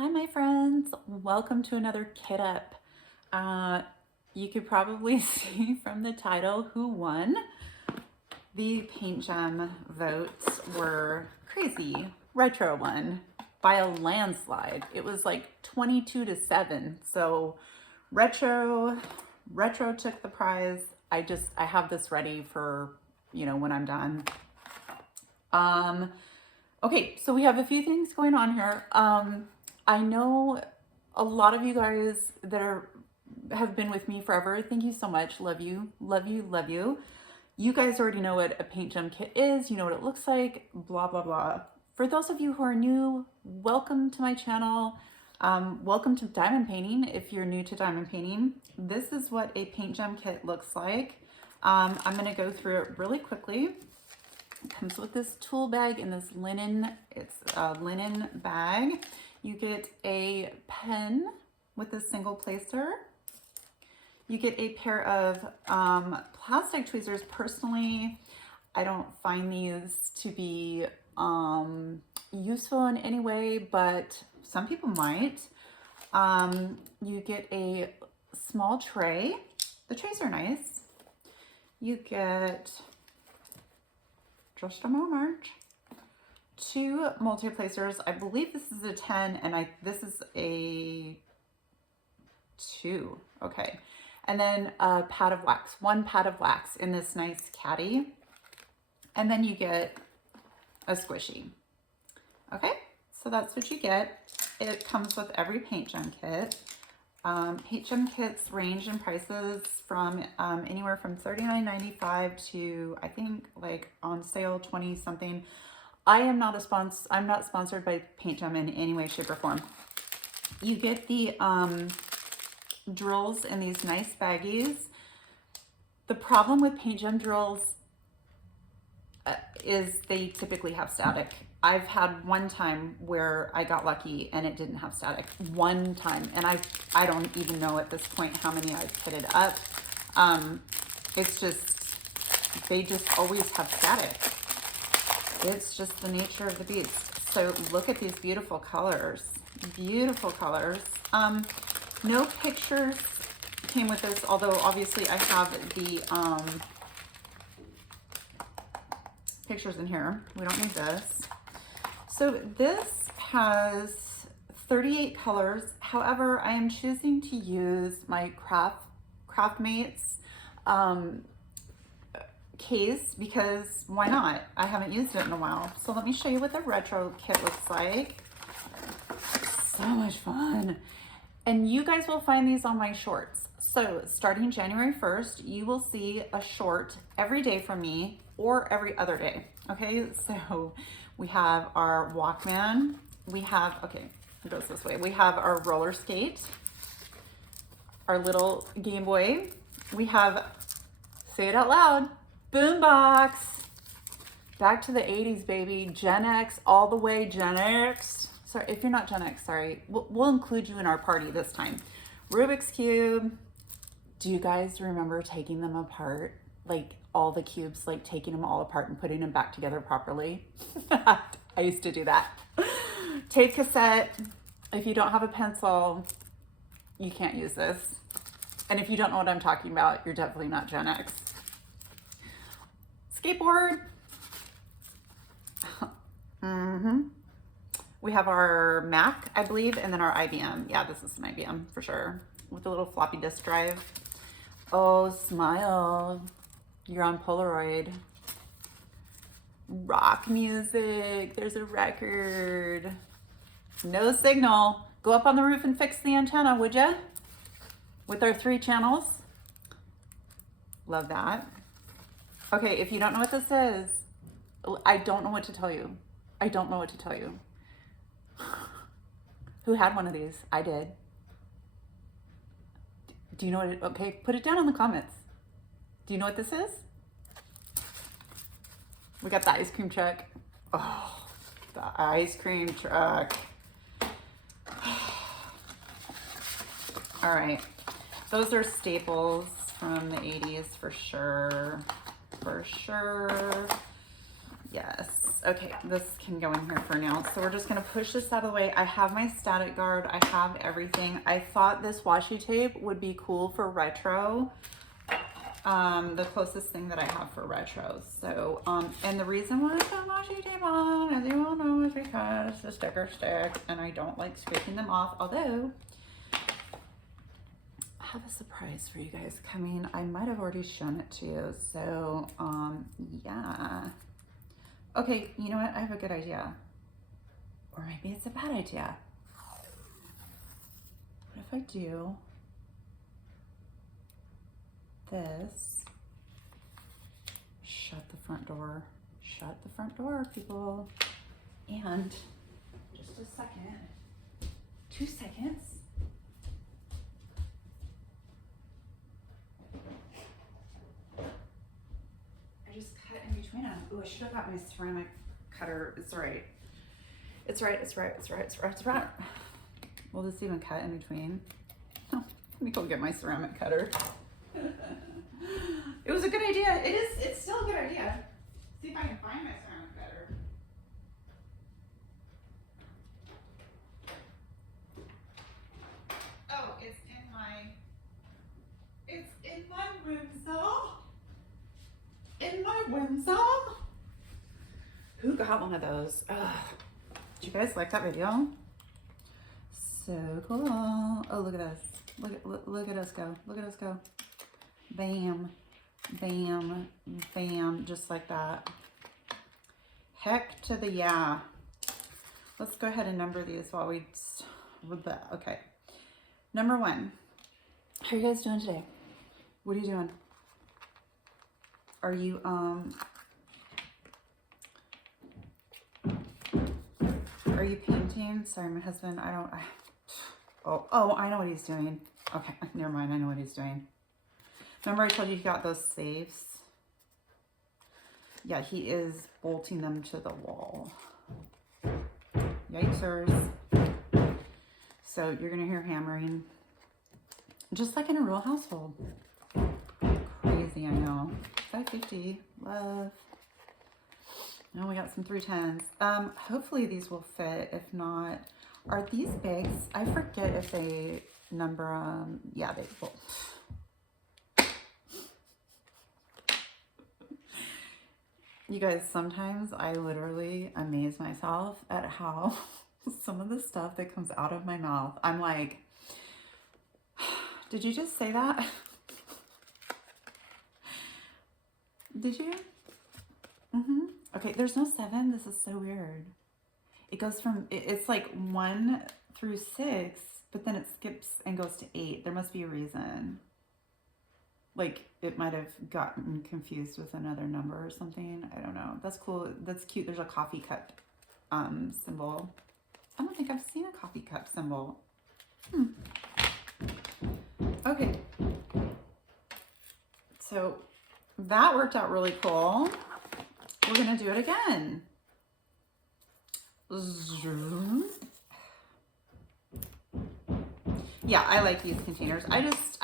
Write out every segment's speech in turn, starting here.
Hi, my friends. Welcome to another Kit Up. You could probably see from the title who won. The Paint Gem votes were crazy. Retro won by a landslide. It was like 22-7. So Retro took the prize. I have this ready for, when I'm done. Okay, so we have a few things going on here. I know a lot of you guys that have been with me forever. Thank you so much. Love you, love you, love you. You guys already know what a paint gem kit is. You know what it looks like, blah, blah, blah. For those of you who are new, welcome to my channel. Welcome to diamond painting. If you're new to diamond painting, this is what a paint gem kit looks like. I'm gonna go through it really quickly. It comes with this tool bag and this linen, it's a linen bag. You get a pen with a single placer. You get a pair of plastic tweezers. Personally, I don't find these to be useful in any way, but some people might. You get a small tray. The trays are nice. You get, just a moment, 2 multi-placers. I believe this is a 10 and this is a 2. Okay. And then a pad of wax, 1 pad of wax in this nice caddy. And then you get a squishy. Okay, so that's what you get. It comes with every paint gem kit. Paint gem kits range in prices from anywhere from $39.95 to, I think, like on sale 20 something. I'm not sponsored by Paint Gem in any way, shape, or form. You get the drills in these nice baggies. The problem with Paint Gem drills is they typically have static. I've had one time where I got lucky and it didn't have static. One time, and I don't even know at this point how many I've pitted up. It's just, they just always have static. It's just the nature of the beast. So look at these beautiful colors. Beautiful colors. No pictures came with this, although obviously I have the pictures in here. We don't need this. So this has 38 colors. However, I am choosing to use my Craftmates case because why not? I haven't used it in a while. So let me show you what the retro kit looks like. So much fun. And you guys will find these on my shorts. So starting January 1st, you will see a short every day from me or every other day. Okay, so we have our Walkman. We have, okay, it goes this way. We have our roller skate, our little Game Boy. We have, say it out loud, boombox. Back to the 80s, baby. Gen X, all the way Gen X. Sorry, if you're not Gen X, sorry. We'll include you in our party this time. Rubik's Cube. Do you guys remember taking them apart? Like all the cubes, like taking them all apart and putting them back together properly? I used to do that. Tape cassette. If you don't have a pencil, you can't use this. And if you don't know what I'm talking about, you're definitely not Gen X. Skateboard. We have our Mac, I believe, and then our IBM. Yeah, this is an IBM for sure, with a little floppy disk drive. Oh, smile. You're on Polaroid. Rock music. There's a record. No signal. Go up on the roof and fix the antenna, would ya? With our 3 channels. Love that. Okay, if you don't know what this is, I don't know what to tell you. I don't know what to tell you. Who had one of these? I did. Do you know what it, okay, put it down in the comments. Do you know what this is? We got the ice cream truck. Oh, the ice cream truck. All right, those are staples from the 80s for sure. For sure. Yes. Okay, this can go in here for now. So we're just gonna push this out of the way. I have my static guard. I have everything. I thought this washi tape would be cool for retro. The closest thing that I have for retro. So, and the reason why I put washi tape on, as you all know, is because the stickers stick and I don't like scraping them off. Although, I have a surprise for you guys coming. I might have already shown it to you. So, yeah. Okay, you know what? I have a good idea. Or maybe it's a bad idea. What if I do this? Shut the front door. Shut the front door, people. And just a second. 2 seconds. I just cut in between them. Ooh, I should have got my ceramic cutter. It's all right. It's right. It's right. It's right. It's right. It's right. Will this even cut in between? Oh, let me go get my ceramic cutter. It was a good idea. It is. It's still a good idea. See if I can find my ceramic cutter. Oh, it's in my. It's in my windsaw. In my windsaw. Who got one of those? Ugh. Did you guys like that video? So cool. Oh, look at us. Look at us go. Look at us go. Bam, bam, bam, just like that. Heck to the yeah. Let's go ahead and number these while we with that. Okay. Number 1. How are you guys doing today? What are you doing? Are you are you painting? Sorry, my husband, oh, I know what he's doing. Okay, never mind, I know what he's doing. Remember I told you he got those safes? Yeah, he is bolting them to the wall. Yikesers. So you're gonna hear hammering. Just like in a real household. Crazy, I know. 550, love. Now we got some 310s. Hopefully these will fit. If not, are these bags? I forget if they number, yeah, they will. You guys, sometimes I literally amaze myself at how some of the stuff that comes out of my mouth, I'm like, did you just say that? Did you? Mm-hmm. Okay, there's no 7. This is so weird. It goes from, it's like 1 through 6, but then it skips and goes to 8. There must be a reason. Like, it might have gotten confused with another number or something. I don't know. That's cool. That's cute. There's a coffee cup symbol. I don't think I've seen a coffee cup symbol. Okay. So that worked out really cool. We're going to do it again. Yeah, I like these containers. I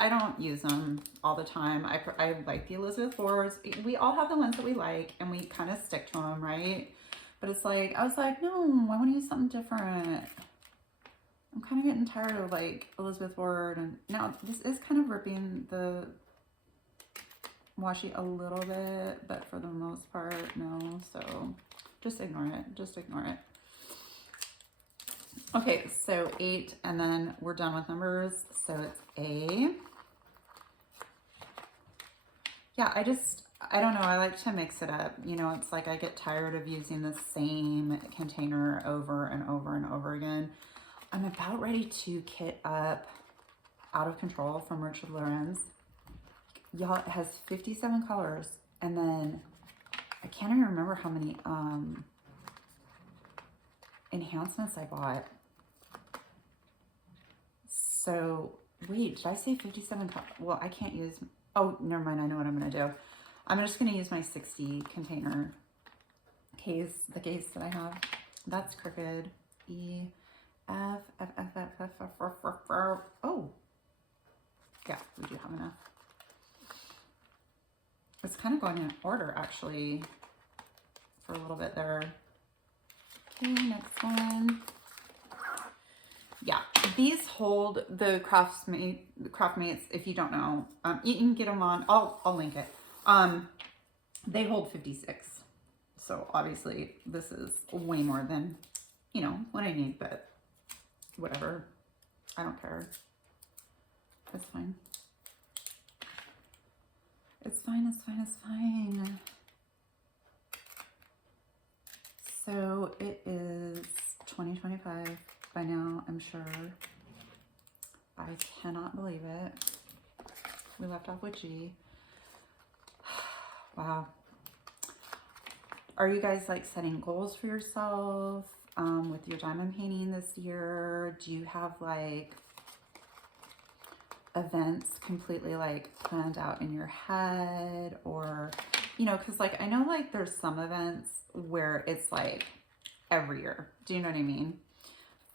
don't use them all the time. I like the Elizabeth boards. We all have the ones that we like and we kind of stick to them, right? But it's like, I was like, no, I want to use something different. I'm kind of getting tired of like Elizabeth board. And now this is kind of ripping the washi a little bit, but for the most part, no. So just ignore it. Just ignore it. Okay, so 8, and then we're done with numbers. So it's A. Yeah, I don't know. I like to mix it up. You know, it's like I get tired of using the same container over and over and over again. I'm about ready to kit up Out of Control from Richard Lorenz. Y'all, it has 57 colors, and then I can't even remember how many enhancements I bought. So wait, did I say 57 colors? Well, I can't use, oh, never mind. I know what I'm going to do. I'm just going to use my 60 container case, the case that I have. That's crooked. E, F, F, F, F, F, F, F, F, F. Oh, yeah, we do have enough. It's kind of going in order, actually, for a little bit there. these hold the Craftmates, if you don't know. You can get them on, I'll link it. They hold 56. So obviously this is way more than, you know, what I need, but whatever. I don't care. It's fine. It's fine, it's fine, it's fine. So it is 2025 by now, I'm sure. I cannot believe it. We left off with G. Wow. Are you guys like setting goals for yourself with your diamond painting this year? Do you have like events completely like planned out in your head? Or, you know, because like I know like there's some events where it's like every year. Do you know what I mean?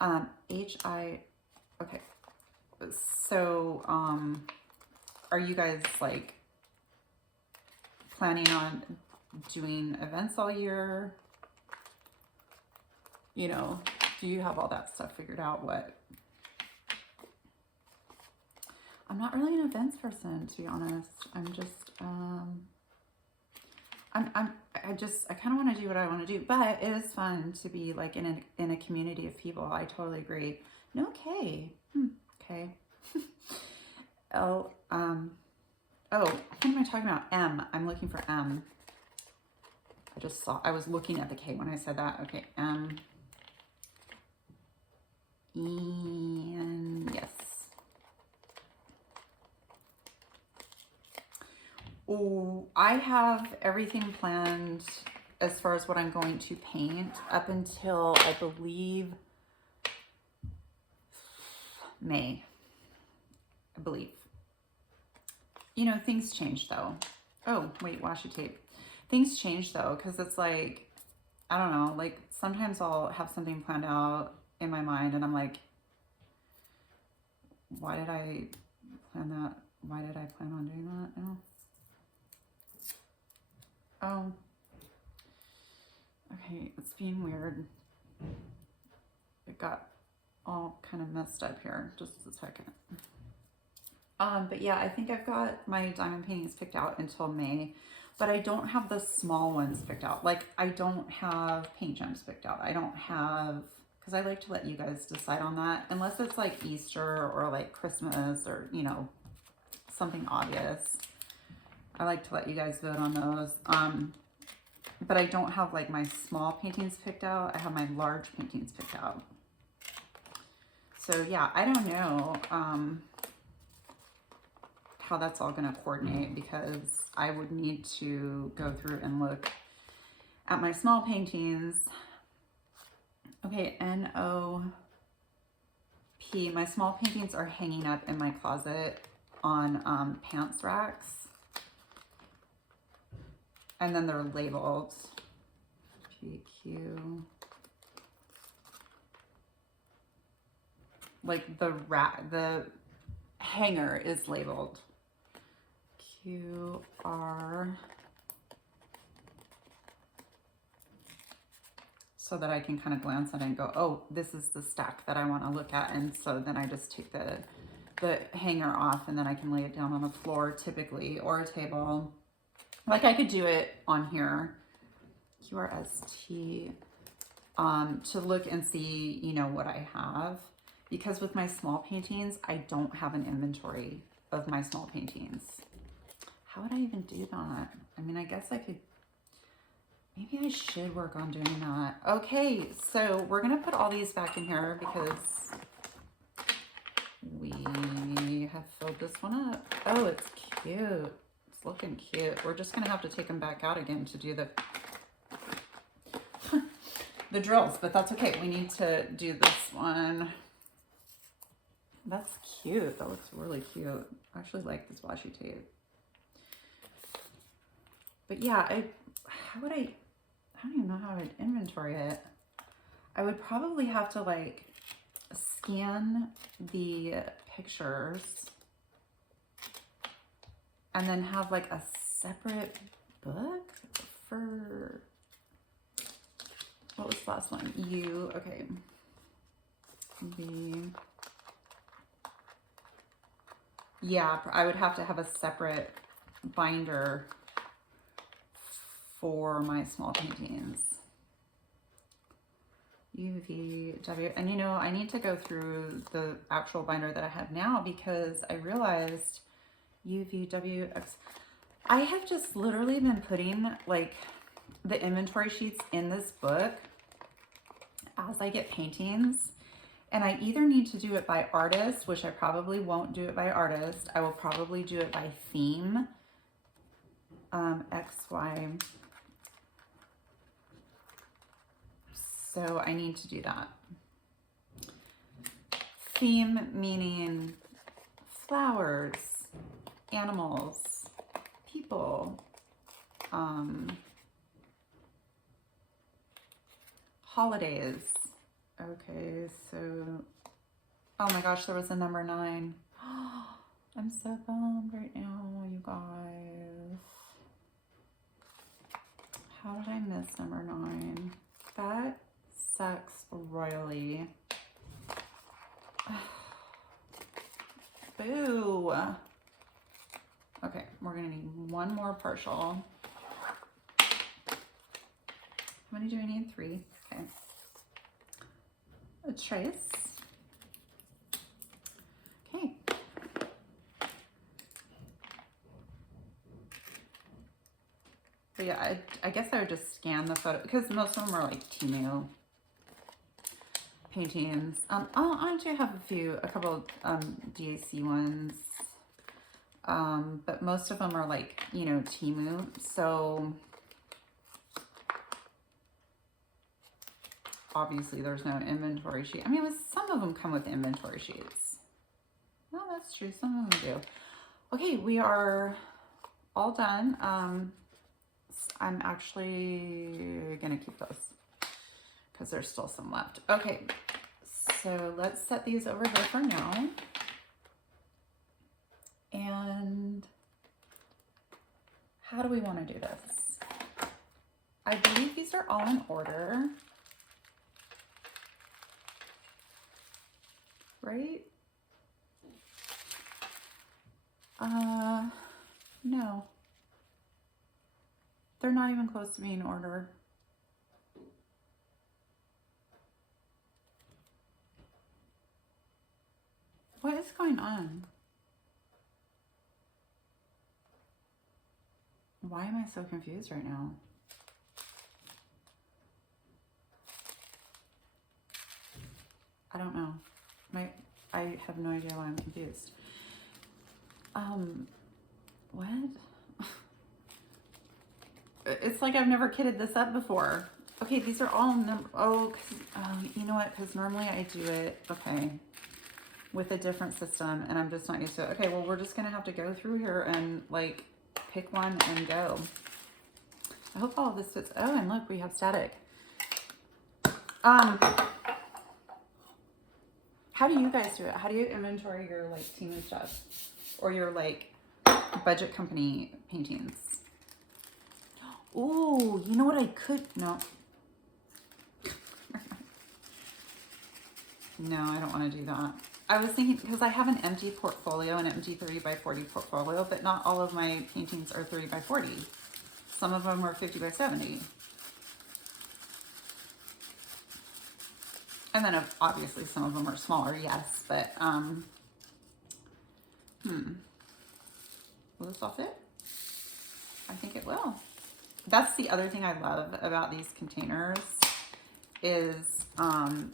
Okay. So, are you guys like planning on doing events all year? You know, do you have all that stuff figured out? What? I'm not really an events person, to be honest. I'm just, I kind of want to do what I want to do, but it is fun to be like in a community of people. I totally agree. No, okay. Okay. L, oh, what am I talking about? M. I'm looking for M. I was looking at the K when I said that. Okay, M. And yes. Oh, I have everything planned as far as what I'm going to paint up until I believe May. I believe. You know, things change though. Oh, wait, washi tape. Things change though, because it's like, I don't know, like sometimes I'll have something planned out in my mind and I'm like, why did I plan that? Why did I plan on doing that? Oh, okay, it's being weird. It got all kind of messed up here. Just a second. But yeah, I think I've got my diamond paintings picked out until May, but I don't have the small ones picked out. Like I don't have paint gems picked out. I don't have, because I like to let you guys decide on that, unless it's like Easter or like Christmas or, you know, something obvious. I like to let you guys vote on those. But I don't have like my small paintings picked out. I have my large paintings picked out. So yeah, I don't know how that's all going to coordinate, because I would need to go through and look at my small paintings. Okay, N-O-P. My small paintings are hanging up in my closet on pants racks. And then they're labeled. PQ. Like the hanger is labeled QR, so that I can kind of glance at it and go, oh, this is the stack that I want to look at. And so then I just take the hanger off and then I can lay it down on the floor typically, or a table. Like I could do it on here, QRST, to look and see, you know, what I have. Because with my small paintings, I don't have an inventory of my small paintings. How would I even do that? I mean, I guess I could, maybe I should work on doing that. Okay, so we're gonna put all these back in here because we have filled this one up. Oh, it's cute. It's looking cute. We're just gonna have to take them back out again to do the the drills, but that's okay. We need to do this one. That's cute. That looks really cute. I actually like this washi tape. But yeah, I don't even know how I'd inventory it. I would probably have to like scan the pictures and then have like a separate book for, what was the last one? Okay. Yeah, I would have to have a separate binder for my small paintings. UVW, and you know, I need to go through the actual binder that I have now because I realized UVWX. I have just literally been putting like the inventory sheets in this book as I get paintings, and I either need to do it by artist, which I probably won't do it by artist. I will probably do it by theme. XY. So I need to do that. Theme meaning flowers, animals, people, holidays. Okay, so, oh my gosh, there was a number 9. I'm so bummed right now, you guys. How did I miss number 9? That sucks royally. Boo. Okay, we're gonna need one more partial. How many do I need? 3. Okay. A trace. Okay. But yeah, I guess I would just scan the photo because most of them are like Temu paintings. I do have a couple DAC ones, but most of them are like, you know, Temu. So obviously there's no inventory sheet. I mean, some of them come with inventory sheets. No, that's true. Some of them do. Okay, we are all done. I'm actually gonna keep those because there's still some left. Okay, so let's set these over here for now. And how do we want to do this? I believe these are all in order, right? No. They're not even close to being in order. What is going on? Why am I so confused right now? I don't know. I have no idea why I'm confused. What? It's like I've never kitted this up before. Okay, these are all you know what? Because normally I do it, okay, with a different system, and I'm just not used to it. Okay, well, we're just gonna have to go through here and like pick one and go. I hope all of this fits. Oh, and look, we have static. How do you guys do it? How do you inventory your like Temu stuff or your like budget company paintings? Ooh, you know what I could, no. No, I don't want to do that. I was thinking, because I have an empty portfolio, an empty 30x40 portfolio, but not all of my paintings are 30x40. Some of them are 50x70. And then obviously some of them are smaller, yes, but, will this all fit? I think it will. That's the other thing I love about these containers is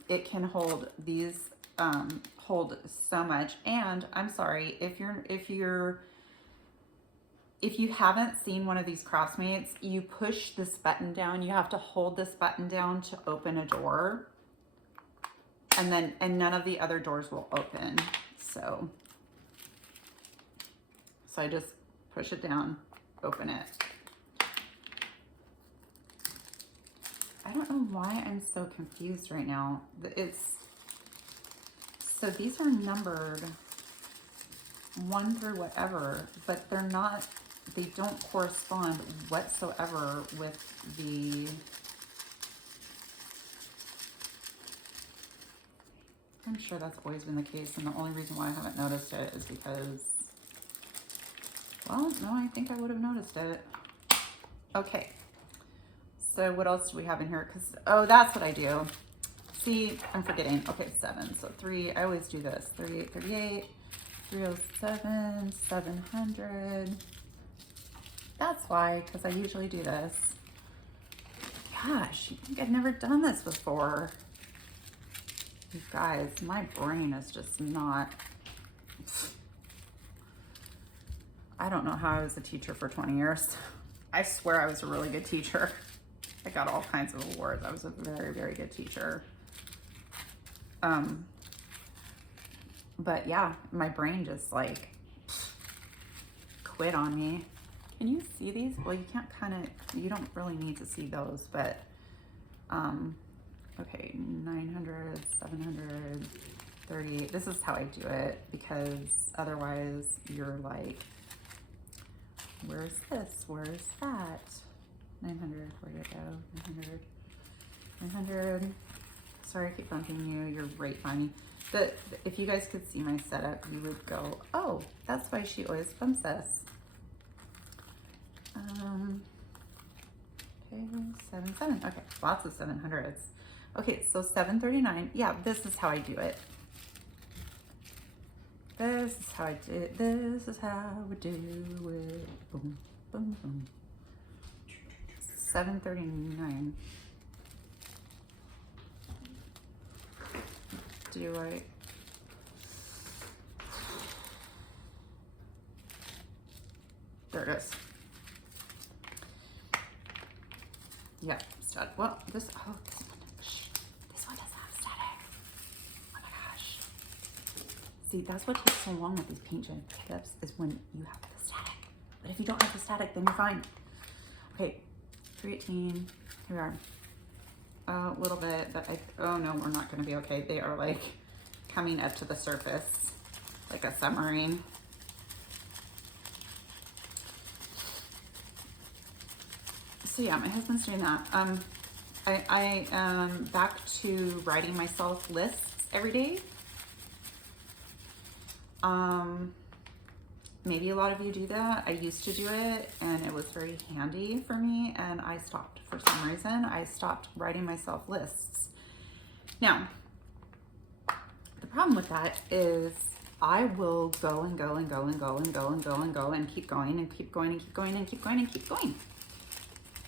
it can hold these hold so much. And I'm sorry if you haven't seen one of these Craftmates, you push this button down. You have to hold this button down to open a door, and none of the other doors will open. So I just push it down, open it. I don't know why I'm so confused right now. So these are numbered 1 through whatever, but they don't correspond whatsoever with the, I'm sure that's always been the case, and the only reason why I haven't noticed it is because Well, no, I think I would have noticed it. Okay. So what else do we have in here? Because, oh, that's what I do. See, I'm forgetting. Okay, 7. So 3, I always do this. 38, 38, 307, 700. That's why, because I usually do this. Gosh, you think I've never done this before. You guys, my brain is just not... I don't know how I was a teacher for 20 years. I swear I was a really good teacher. I got all kinds of awards. I was a very, very good teacher. But yeah, my brain just like quit on me. Can you see these? Well, you can't you don't really need to see those, but, okay, 900, 700, 38. This is how I do it, because otherwise you're like, where's this? Where's that? 900, where did it go? 900, 900. Sorry, I keep bumping you. You're right by me. But if you guys could see my setup, you would go, oh, that's why she always bumps us. Okay, 7, 7. Okay, lots of 700s. Okay, so 739. Yeah, this is how I do it. This is how I do it. This is how we do it. Boom, boom, boom. 739. Do I? There it is. Yeah, stud. Well, this one doesn't have static. Oh my gosh. See, that's what takes so long with these paint gen tips, is when you have the static. But if you don't have the static, then you're fine. Okay, 318. Here we are. A little bit, but oh no, we're not going to be okay. They are like coming up to the surface like a submarine. So yeah, my husband's doing that. I am back to writing myself lists every day. Maybe a lot of you do that. I used to do it and it was very handy for me, and I stopped for some reason. I stopped writing myself lists. Now, the problem with that is I will go and go and go and go and go and go and go and keep going and keep going and keep going and keep going and keep going.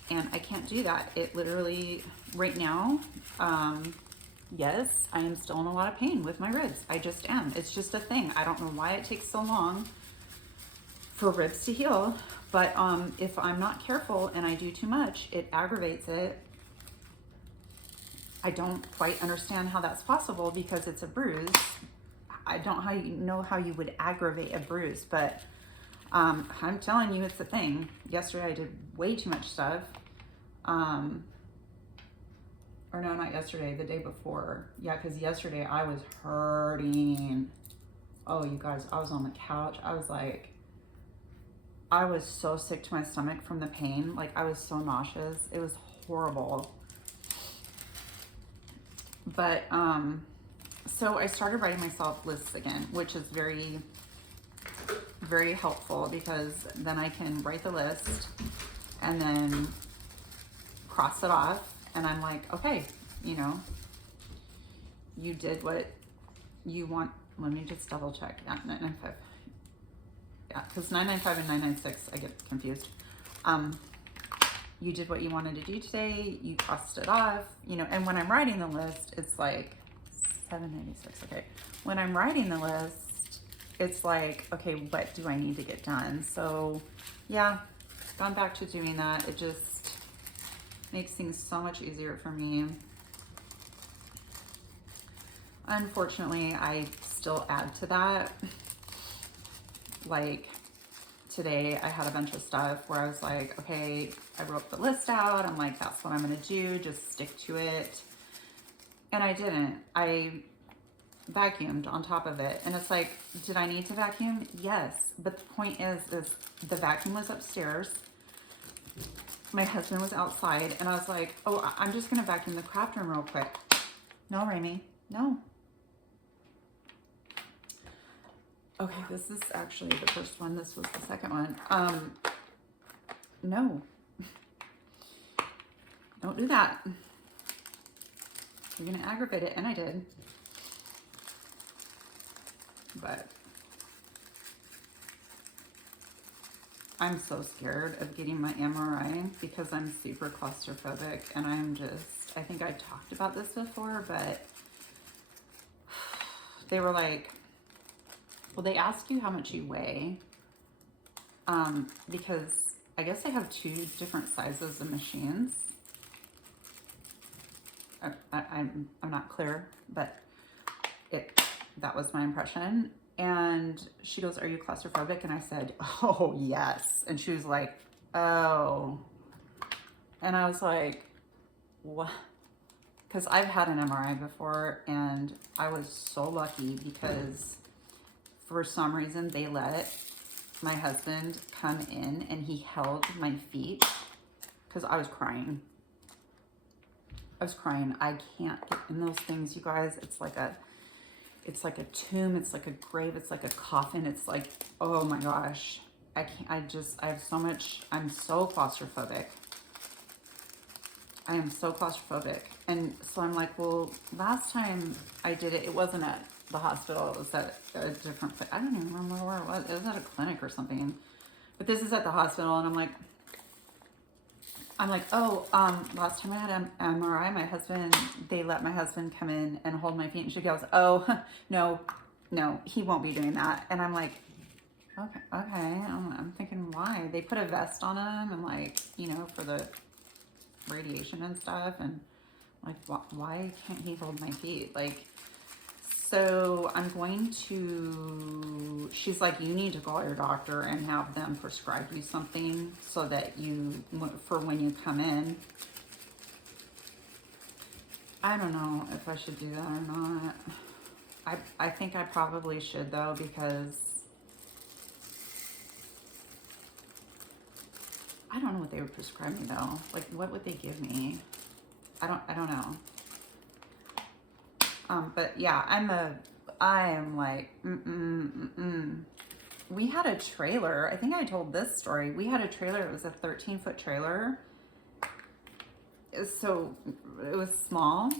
And I can't do that. It literally, right now, yes, I am still in a lot of pain with my ribs. I just am. It's just a thing. I don't know why it takes so long for ribs to heal, but if I'm not careful and I do too much, it aggravates it. I don't quite understand how that's possible because it's a bruise. I don't know how you would aggravate a bruise, but I'm telling you, it's a thing. Yesterday I did way too much stuff. Or no, not yesterday, the day before. Yeah, because yesterday I was hurting. Oh, you guys, I was on the couch. I was so sick to my stomach from the pain. Like, I was so nauseous. It was horrible. But, so I started writing myself lists again, which is very, very helpful, because then I can write the list and then cross it off. And I'm like, okay, you know, you did what you want. Let me just double check. Yeah, 995. Yeah, because 995 and 996, I get confused. You did what you wanted to do today. You crossed it off, you know, and when I'm writing the list, it's like 796. Okay. When I'm writing the list, it's like, okay, what do I need to get done? So yeah, gone back to doing that. It just makes things so much easier for me. Unfortunately, I still add to that. Like today I had a bunch of stuff where I was like, okay, I wrote the list out. I'm like, that's what I'm going to do. Just stick to it. And I didn't. I vacuumed on top of it. And it's like, did I need to vacuum? Yes. But the point is the vacuum was upstairs. My husband was outside and I was like, oh, I'm just going to vacuum the craft room real quick. No, Rami, no. Okay, this is actually the first one. This was the second one. No. Don't do that. You're gonna aggravate it, and I did. But I'm so scared of getting my MRI because I'm super claustrophobic, and I think I talked about this before, but they were like, well, they ask you how much you weigh, because I guess they have 2 different sizes of machines. I'm not clear, but that was my impression. And she goes, "Are you claustrophobic?" And I said, "Oh, yes." And she was like, "Oh." And I was like, "What?" Because I've had an MRI before, and I was so lucky because for some reason they let my husband come in and he held my feet because I was crying. I can't get in those things, you guys. It's like a tomb. It's like a grave. It's like a coffin. It's like, oh my gosh. I have so much. I'm so claustrophobic. I am so claustrophobic. And so I'm like, well, last time I did it, it wasn't at the hospital. It was at a different place. I don't even remember where it was. It was at a clinic or something. But this is at the hospital, and I'm like, oh, last time I had an MRI, my husband, they let my husband come in and hold my feet. And she goes, "Oh, no, he won't be doing that." And I'm like, okay. I'm thinking, why? They put a vest on him and, like, you know, for the radiation and stuff. And like, why can't he hold my feet? Like, so I'm going to, she's like, you need to call your doctor and have them prescribe you something so that for when you come in. I don't know if I should do that or not. I think I probably should, though, because I don't know what they would prescribe me, though. Like, what would they give me? I don't know. But yeah, I am like, We had a trailer. I think I told this story. We had a trailer. It was a 13-foot trailer. So it was small.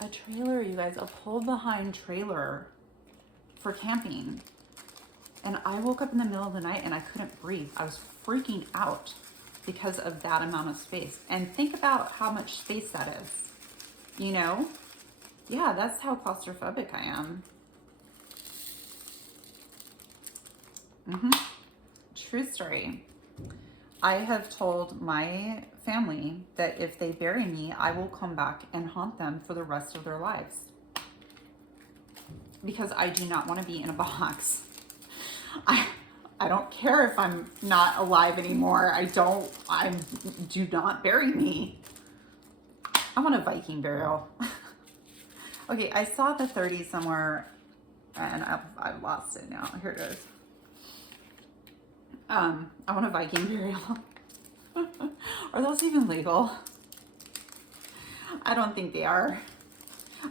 A trailer, you guys, a pull behind trailer for camping. And I woke up in the middle of the night and I couldn't breathe. I was freaking out because of that amount of space. And think about how much space that is, you know? Yeah, that's how claustrophobic I am. True story. I have told my family that if they bury me, I will come back and haunt them for the rest of their lives. Because I do not want to be in a box. I don't care if I'm not alive anymore. Do not bury me. I want a Viking burial. Okay, I saw the 30 somewhere and I've lost it now. Here it is. I want a Viking burial. Are those even legal? I don't think they are.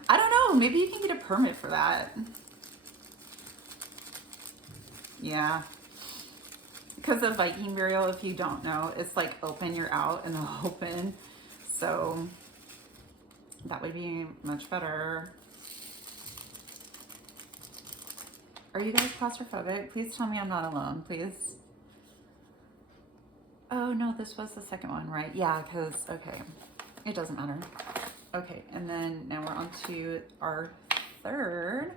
I don't know. Maybe you can get a permit for that. Yeah. Because a Viking burial, if you don't know, it's like open, you're out in the open. So that would be much better. Are you guys claustrophobic? Please tell me I'm not alone, please. Oh, no, this was the second one, right? Yeah, because, okay, it doesn't matter. Okay, and then now we're on to our third.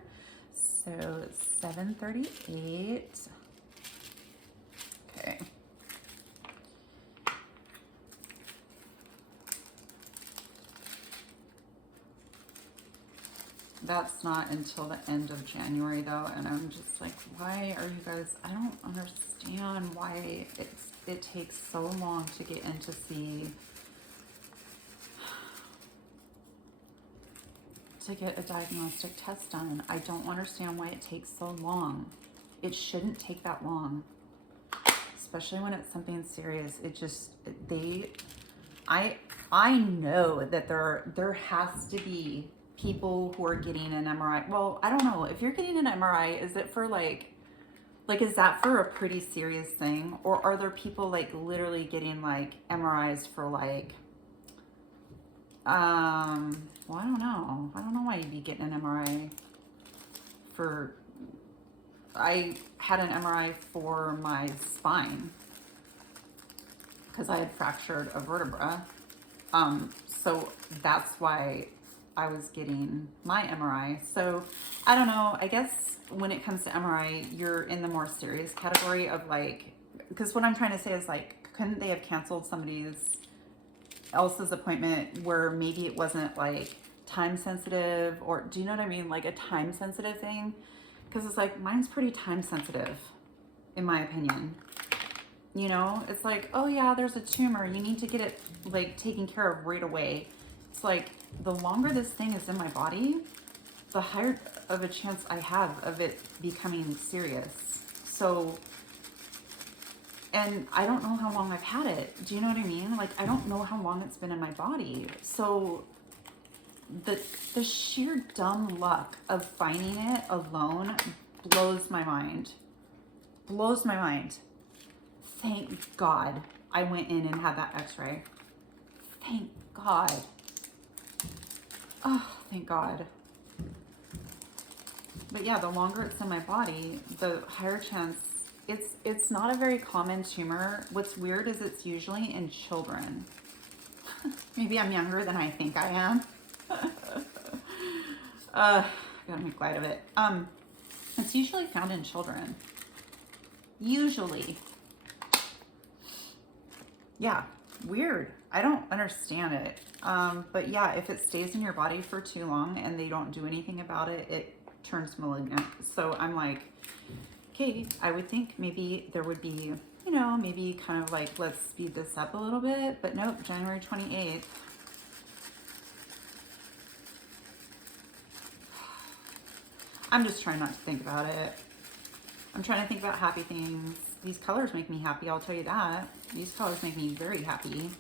So 738. Okay. That's not until the end of January, though, and I'm just like, why are you guys, I don't understand why it takes so long to get in to see, to get a diagnostic test done. I don't understand why it takes so long. It shouldn't take that long, especially when it's something serious. It just, I know that there has to be people who are getting an MRI. Well, I don't know. If you're getting an MRI, is it for like is that for a pretty serious thing? Or are there people like literally getting like MRIs for like, well, I don't know. I don't know why you'd be getting an MRI for, I had an MRI for my spine because I had fractured a vertebra. So that's why I was getting my MRI. So I don't know. I guess when it comes to MRI, you're in the more serious category of like, because what I'm trying to say is like, couldn't they have canceled somebody's else's appointment where maybe it wasn't like time sensitive, or do you know what I mean? Like a time sensitive thing. Because it's like, mine's pretty time sensitive, in my opinion. You know, it's like, oh yeah, there's a tumor. You need to get it like taken care of right away. It's like, the longer this thing is in my body, the higher of a chance I have of it becoming serious. So, and I don't know how long I've had it. Do you know what I mean? Like, I don't know how long it's been in my body. So the sheer dumb luck of finding it alone blows my mind. Blows my mind. Thank God I went in and had that x-ray. Thank God. Oh, thank God. But yeah, the longer it's in my body, the higher chance. It's not a very common tumor. What's weird is it's usually in children. Maybe I'm younger than I think I am. Gotta make light of it. It's usually found in children. Usually. Yeah, weird. I don't understand it. But yeah, if it stays in your body for too long and they don't do anything about it, it turns malignant. So I'm like, okay, I would think maybe there would be, you know, maybe kind of like, let's speed this up a little bit, but nope, January 28th. I'm just trying not to think about it. I'm trying to think about happy things. These colors make me happy, I'll tell you that. These colors make me very happy.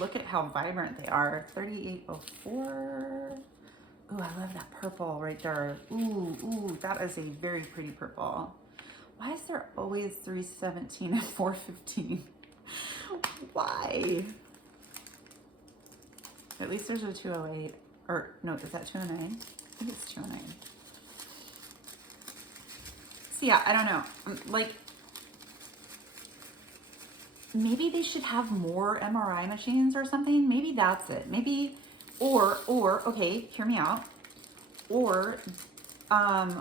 Look at how vibrant they are. 3804. Ooh, I love that purple right there. Ooh, that is a very pretty purple. Why is there always 317 and 415? Why? At least there's a 208. Or, no, is that 209? I think it's 209. So yeah, I don't know. Like, maybe they should have more MRI machines or something. Maybe that's it. Maybe, or, okay, hear me out. Or,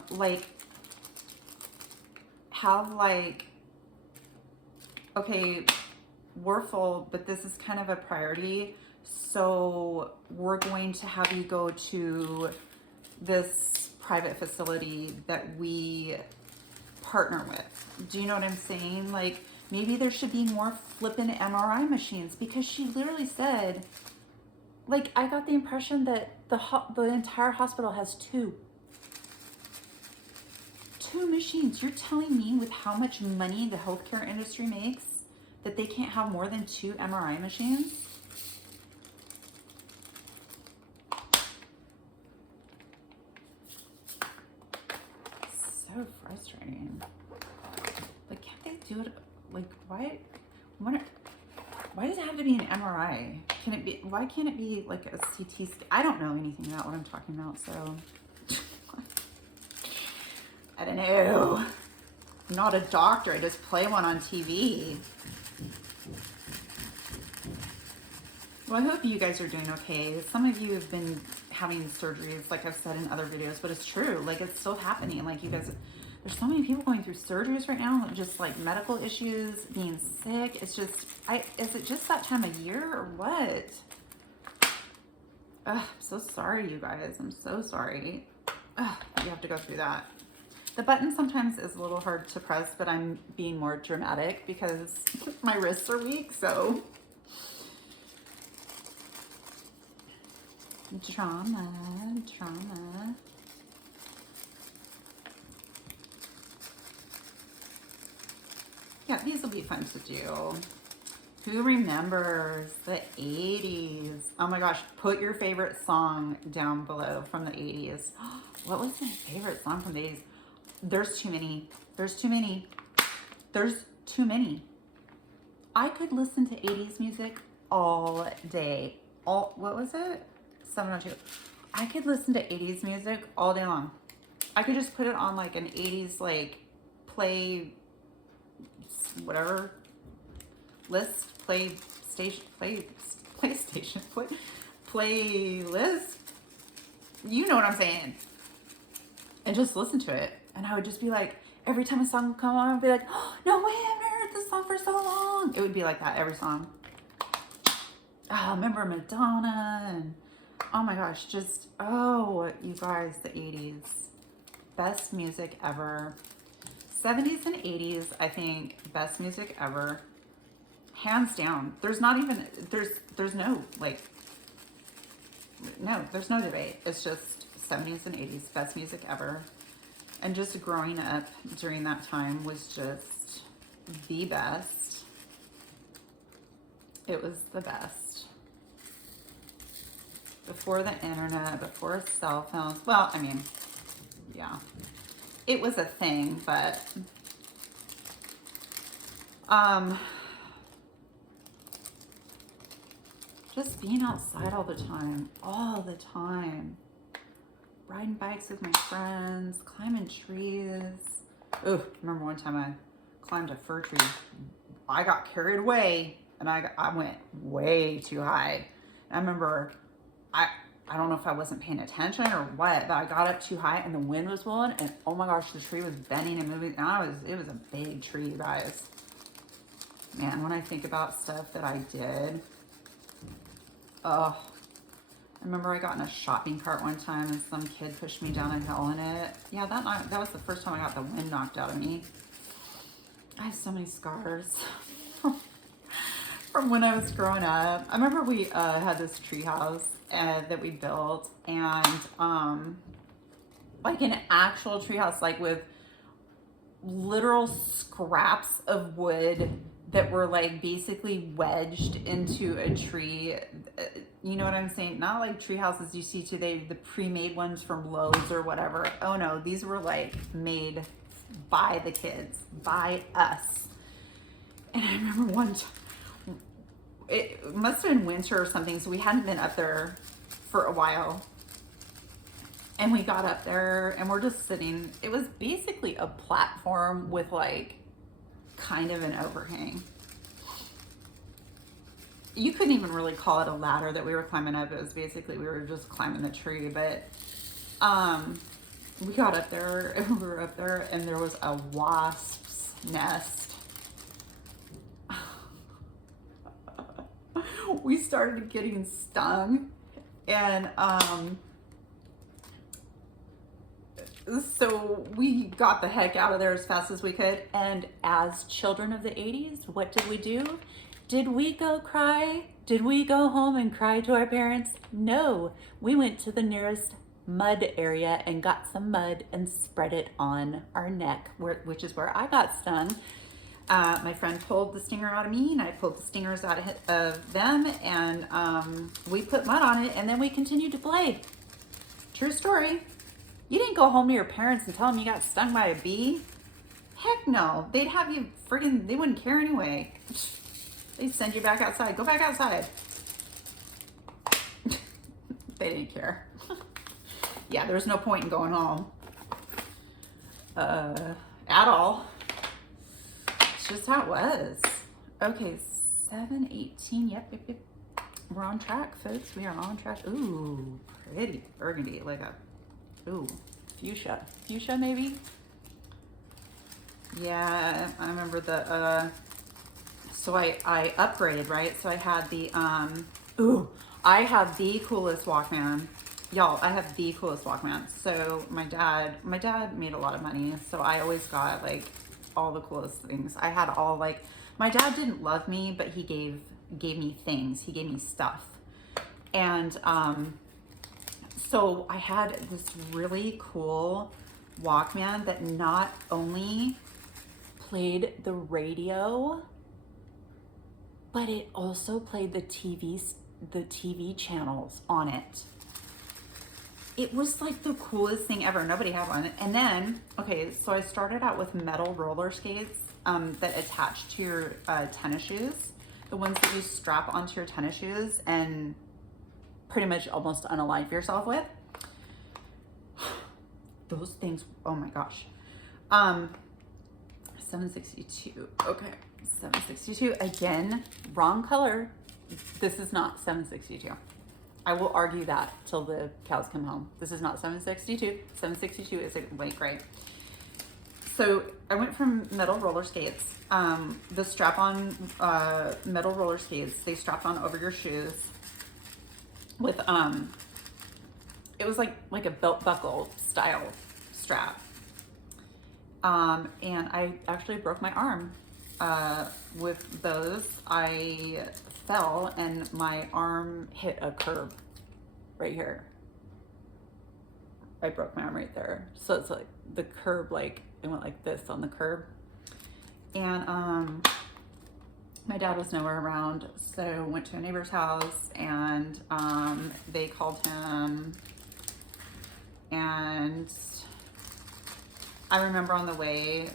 like, have like, okay, we're full, but this is kind of a priority. So we're going to have you go to this private facility that we partner with. Do you know what I'm saying? Like, maybe there should be more flippin' MRI machines, because she literally said, like, I got the impression that the entire hospital has two machines. You're telling me with how much money the healthcare industry makes that they can't have more than 2 MRI machines? So frustrating. Like, can't they do it? Like, why does it have to be an MRI? Can it be, why can't it be like a CT scan? I don't know anything about what I'm talking about, so I don't know. I'm not a doctor, I just play one on TV. Well, I hope you guys are doing okay. Some of you have been having surgeries, like I've said in other videos, but it's true. Like, it's still happening. Like, you guys, there's so many people going through surgeries right now, just like medical issues, being sick. It's just, is it just that time of year or what? I'm so sorry, you guys. I'm so sorry. You have to go through that. The button sometimes is a little hard to press, but I'm being more dramatic because my wrists are weak, so. Drama. Yeah, these will be fun to do. Who remembers the 80s? Oh my gosh, put your favorite song down below from the 80s. What was my favorite song from the 80s? There's too many. There's too many. There's too many. I could listen to 80s music all day. What was it? 702. I could listen to 80s music all day long. I could just put it on like an 80s like play whatever list, playlist. You know what I'm saying? And just listen to it. And I would just be like, every time a song would come on, I'd be like, oh, no way, I've never heard this song for so long. It would be like that every song. Oh, remember Madonna and oh my gosh, just, oh, you guys, the 80s. Best music ever. 70s and 80s, I think, best music ever. Hands down. There's not even, there's no, like, no, there's no debate. It's just 70s and 80s, best music ever. And just growing up during that time was just the best. It was the best. Before the internet, before cell phones. Well, I mean, yeah, it was a thing, but just being outside all the time, riding bikes with my friends, climbing trees. Oh, remember one time I climbed a fir tree. I got carried away and I went way too high. I remember I don't know if I wasn't paying attention or what, but I got up too high and the wind was blowing and oh my gosh, the tree was bending and moving. And it was a big tree, you guys. Man, when I think about stuff that I did, oh, I remember I got in a shopping cart one time and some kid pushed me down a hill in it. Yeah, that was the first time I got the wind knocked out of me. I have so many scars from when I was growing up. I remember we had this tree house that we built, and like an actual tree house, like with literal scraps of wood that were like basically wedged into a tree. You know what I'm saying? Not like tree houses you see today, the pre-made ones from Lowe's or whatever. Oh no, these were like made by the kids, by us. And I remember one time, it must have been winter or something, so we hadn't been up there for a while. And we got up there and we're just sitting. It was basically a platform with like kind of an overhang. You couldn't even really call it a ladder that we were climbing up. It was basically, we were just climbing the tree. But we got up there and we were up there and there was a wasp's nest. We started getting stung, and so we got the heck out of there as fast as we could. And as children of the 80s, what did we do? Did we go cry? Did we go home and cry to our parents? No, we went to the nearest mud area and got some mud and spread it on our neck, which is where I got stung. My friend pulled the stinger out of me and I pulled the stingers out of them, and we put mud on it and then we continued to play. True story. You didn't go home to your parents and tell them you got stung by a bee? Heck no. They'd have you friggin', they wouldn't care anyway. They'd send you back outside. Go back outside. They didn't care. Yeah, there was no point in going home. At all. It's just how it was. Okay, 7:18. Yep. We're on track, folks. We are on track. Ooh, pretty burgundy. Like a, ooh, fuchsia. Fuchsia, maybe? Yeah, I remember the, so I upgraded, right? So I had the, I have the coolest Walkman. Y'all, I have the coolest Walkman. So my dad made a lot of money. So I always got like all the coolest things. I had all like, my dad didn't love me, but he gave me things. He gave me stuff. And so I had this really cool Walkman that not only played the radio, but it also played the TV channels on it. It was like the coolest thing ever. Nobody had one. And then, okay, so I started out with metal roller skates that attach to your tennis shoes. The ones that you strap onto your tennis shoes and pretty much almost unalive yourself with. Those things, oh my gosh. 762, okay, 762. Again, wrong color. This is not 762. I will argue that till the cows come home. This is not 762. 762 is a light gray. So I went from metal roller skates, the strap-on metal roller skates, they strapped on over your shoes with, it was like a belt buckle style strap. And I actually broke my arm with those. I fell and my arm hit a curb right here. I broke my arm right there. So it's like the curb, like it went like this on the curb. And my dad was nowhere around, so went to a neighbor's house and they called him. And I remember on the way,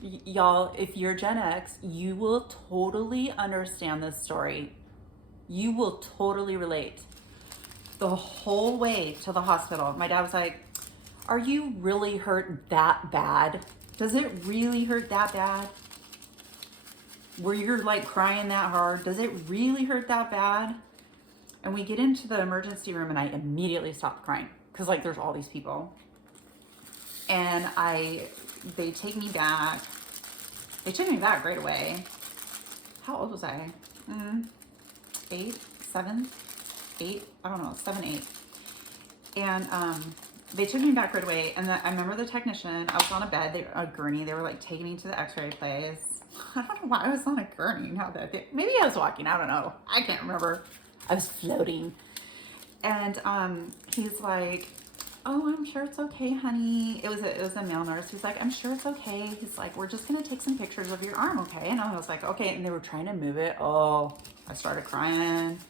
y'all, if you're Gen X, you will totally understand this story. You will totally relate. The whole way to the hospital, my dad was like, are you really hurt that bad? Does it really hurt that bad? Where you're like crying that hard? Does it really hurt that bad? And we get into the emergency room and I immediately stopped crying because like there's all these people. And they take me back. They took me back right away. How old was I? 8, 7, 8, I don't know, 7, 8. And they took me back right away. And I remember the technician, I was on a bed, a gurney. They were like taking me to the x-ray place. I don't know why I was on a gurney. Maybe I was walking, I don't know. I can't remember. I was floating. And he's like, oh, I'm sure it's okay, honey. It was a male nurse. He's like, I'm sure it's okay. He's like, we're just gonna take some pictures of your arm, okay? And I was like, okay. And they were trying to move it. Oh, I started crying. And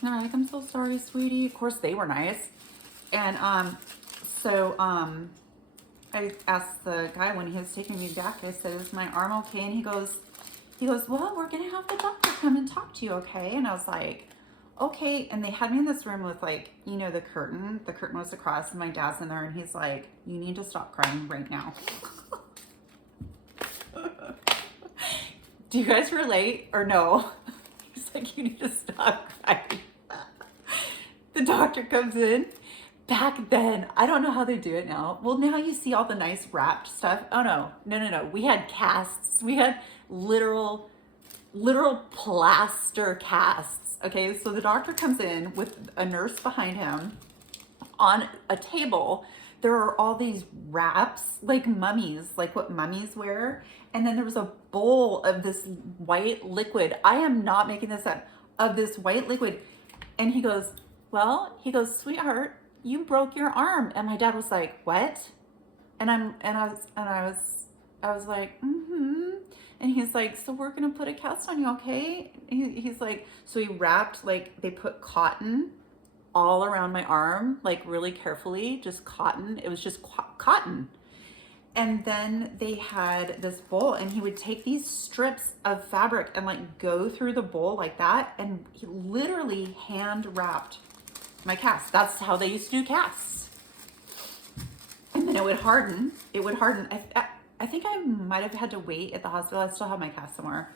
they're like, I'm so sorry, sweetie. Of course, they were nice. And I asked the guy when he was taking me back, I said, is my arm okay? And he goes, well, we're gonna have the doctor come and talk to you, okay? And I was like, okay. And they had me in this room with like, you know, the curtain was across and my dad's in there and he's like, you need to stop crying right now. Do you guys relate or no? He's like, you need to stop crying. The doctor comes in. Back then, I don't know how they do it now. Well, now you see all the nice wrapped stuff. Oh no. We had casts. We had literal plaster casts. Okay, so the doctor comes in with a nurse behind him on a table. There are all these wraps, like mummies, like what mummies wear. And then there was a bowl of this white liquid. I am not making this up, of this white liquid. And he goes, sweetheart, you broke your arm. And my dad was like, what? And I was like, mm-hmm. And he's like, so we're gonna put a cast on you, okay? He's like, so he wrapped, like they put cotton all around my arm, like really carefully, just cotton. It was just cotton. And then they had this bowl and he would take these strips of fabric and like go through the bowl like that. And he literally hand wrapped my cast. That's how they used to do casts. And then it would harden. I think I might have had to wait at the hospital. I still have my cast somewhere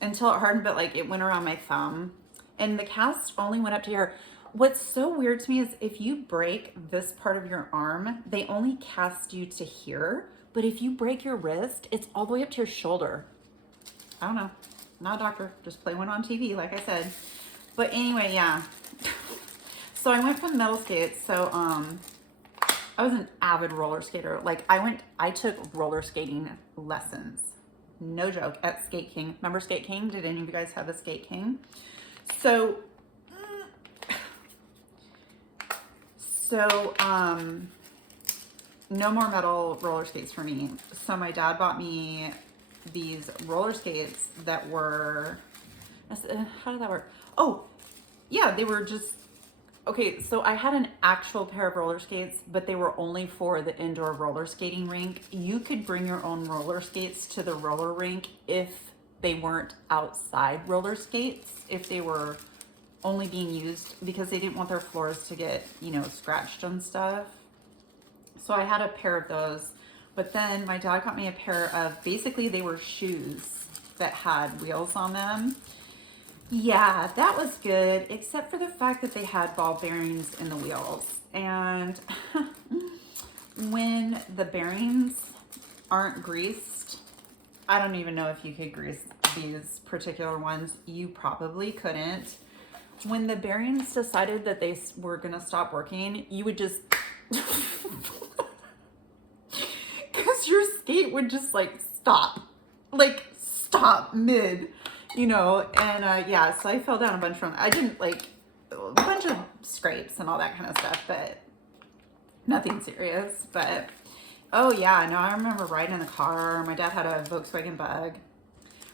until it hardened, but like it went around my thumb and the cast only went up to here. What's so weird to me is if you break this part of your arm, they only cast you to here. But if you break your wrist, it's all the way up to your shoulder. I don't know. Not a doctor, just play one on TV, like I said. But anyway, yeah. So I went from metal skates. So I was an avid roller skater. Like I took roller skating lessons. No joke, at Skate King. Remember Skate King? Did any of you guys have a Skate King? So no more metal roller skates for me. So my dad bought me these roller skates that were, how did that work? Oh, yeah, they were just, okay, so I had an actual pair of roller skates, but they were only for the indoor roller skating rink. You could bring your own roller skates to the roller rink if they weren't outside roller skates, if they were only being used because they didn't want their floors to get, you know, scratched and stuff. So I had a pair of those, but then my dad got me a pair of, basically they were shoes that had wheels on them. Yeah, that was good, except for the fact that they had ball bearings in the wheels. And when the bearings aren't greased, I don't even know if you could grease these particular ones. You probably couldn't. When the bearings decided that they were gonna stop working, you would just, because your skate would just like stop mid, you know, and yeah, so I fell down a bunch from, I didn't like, a bunch of scrapes and all that kind of stuff, but nothing serious. But oh yeah, no, I remember riding in the car. My dad had a Volkswagen Bug.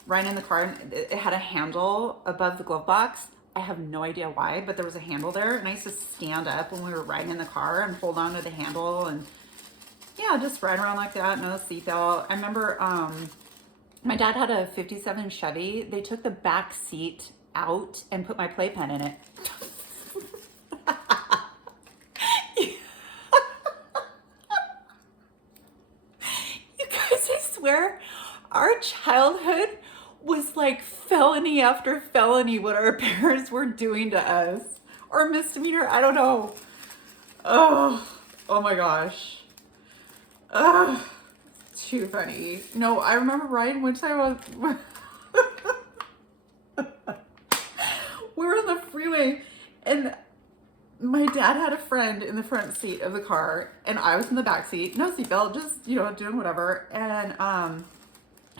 Riding in the car, and it had a handle above the glove box. I have no idea why, but there was a handle there, and I used to stand up when we were riding in the car and hold on to the handle, and yeah, just ride around like that, no seatbelt. I remember my dad had a 57 Chevy. They took the back seat out and put my playpen in it. You guys, I swear, our childhood was like felony after felony what our parents were doing to us. Or misdemeanor, I don't know. Oh my gosh. Too funny. No, I remember riding one time we were on the freeway, and my dad had a friend in the front seat of the car, and I was in the back seat, no seatbelt, just, you know, doing whatever. And I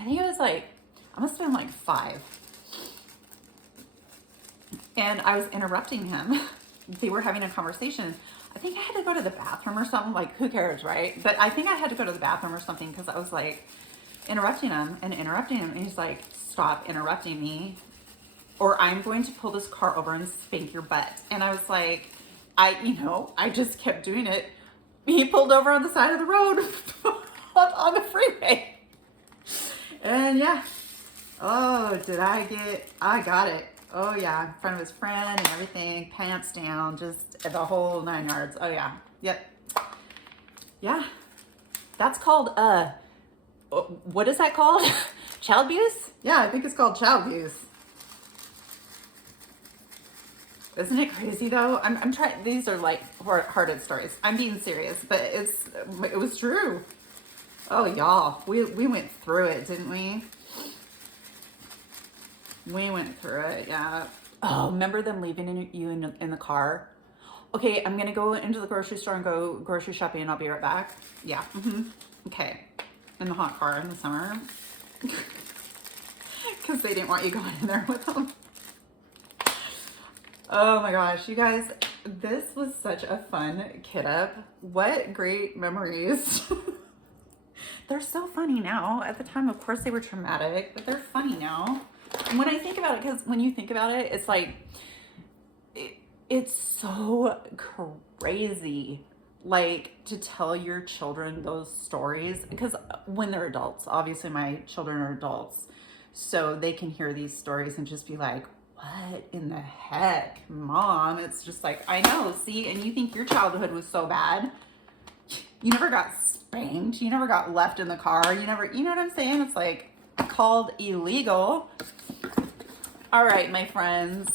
think it was like, I must have been like 5. And I was interrupting him. They were having a conversation. I think I had to go to the bathroom or something, like who cares, right? But I think I had to go to the bathroom or something because I was like interrupting him. And he's like, stop interrupting me or I'm going to pull this car over and spank your butt. And I was like, I just kept doing it. He pulled over on the side of the road on the freeway. And yeah. Oh, I got it. Oh yeah, in front of his friend and everything, pants down, just the whole 9 yards. Oh yeah, yep. Yeah, that's called, what is that called? Child abuse? Yeah, I think it's called child abuse. Isn't it crazy though? I'm trying, these are like hearted stories. I'm being serious, but it was true. Oh y'all, we went through it, didn't we? We went through it, yeah. Oh, remember them leaving you in the car? Okay, I'm gonna go into the grocery store and go grocery shopping and I'll be right back. Yeah, okay. In the hot car in the summer. Because they didn't want you going in there with them. Oh my gosh, you guys, this was such a fun kid up. What great memories. They're so funny now. At the time, of course, they were traumatic, but they're funny now. And when I think about it, because when you think about it, it's like, it's so crazy, like, to tell your children those stories. Because when they're adults, obviously my children are adults, so they can hear these stories and just be like, what in the heck, Mom? It's just like, I know, see? And you think your childhood was so bad. You never got spanked. You never got left in the car. You know what I'm saying? It's like called illegal. All right, my friends.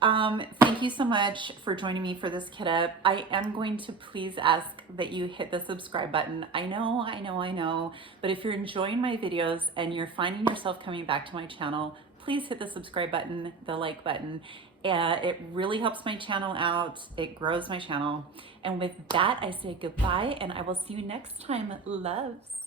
Thank you so much for joining me for this kid up. I am going to please ask that you hit the subscribe button. I know. But if you're enjoying my videos and you're finding yourself coming back to my channel, please hit the subscribe button, the like button. It really helps my channel out. It grows my channel. And with that, I say goodbye and I will see you next time. Loves.